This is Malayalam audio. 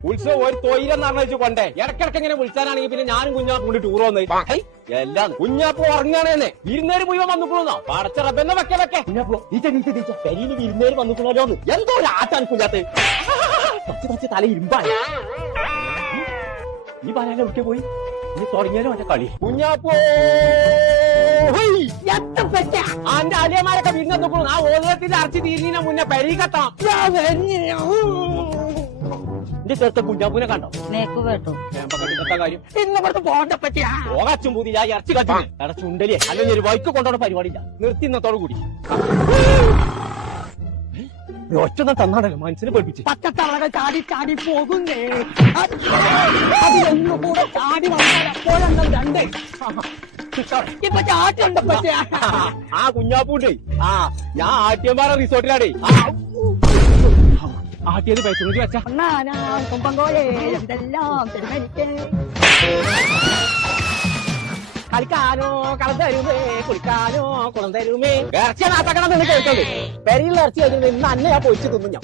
ഉത്സവം ഒരു തൊയിലെന്ന് പറഞ്ഞു കൊണ്ടേ ഇടക്കിടക്ക് ഇങ്ങനെ വിളിച്ചാനാണെങ്കിൽ പിന്നെ ഞാനും കുഞ്ഞാപ്പും കൂടി ടൂർ വന്നു എല്ലാം കുഞ്ഞാപ്പു ഉറങ്ങാണേന്നെ വിരുന്നേര് മുഴുവൻ വന്നിക്കണോന്നാ പടച്ച റബ്ബെന്നെ വെക്കെ കുഞ്ഞാപ്പു നീച്ച പെരിയിൽ വിരുന്നേര് വന്നിക്കണോന്ന് എന്തോ ഒരു ആട്ടാണ് കുഞ്ഞാത്ത് തല ഇരുമ്പാണ് ഈ പറയാൻ ഒരിക്കൽ പോയി നീ തുടങ്ങിയാലും മറ്റേ കളി കുഞ്ഞാപ്പോ അന്റെ അലിയന്മാരൊക്കെ വിരുന്ന് നോക്കണു ആ ഓരോരുത്തരുടെ അരച്ച് തീരുന്നതിന് മുന്നേ പെരി കത്താം എന്റെ ചേർത്ത കുഞ്ഞാപ്പൂനെ കണ്ടോ കേട്ടു കാര്യം ഇന്നത്തെ പോകണ്ട പറ്റിയാ പോകാച്ചും പൂതി ഞാൻ ഇറച്ചി കത്തി എടാ ചുണ്ടലിയെ അല്ലെങ്കിൽ ഒരു ബൈക്ക് കൊണ്ടുപോണ പരിപാടിയില്ല നിർത്തി ഇന്നത്തോടു കൂടി ഒറ്റ തന്നാണല്ലോ മനസ്സിന് പഠിപ്പിച്ച് പച്ചത്തളകൾ ചാടി ചാടി പോകുന്നേ അതിലൊന്നുകൂടെ ചാടി വന്നപ്പോഴെന്നാൽ രണ്ടേ ഇപ്പൊ ചാട്ടുണ്ട് പറ്റിയ ആ കുഞ്ഞാപ്പൂണ്ടേ ഞാൻ ആട്ടിയമ്പാറ റിസോർട്ടിലാടേ ആട്ടിയത് പൈസ വെച്ച കുമ്പങ്കോളെ എന്തെല്ലാം കളിക്കാനോ കളം തരുമേ കുളിക്കാനോ കുളം തരുമേ ഇറച്ചി നാട്ടാക്കണം എന്ന് കേൾക്കണ്ടേ പെരിയുള്ള ഇറച്ചി കഴിഞ്ഞിട്ട് ഇന്ന് അന്നെ ഞാൻ പൊരിച്ചു തിന്നു ഞാൻ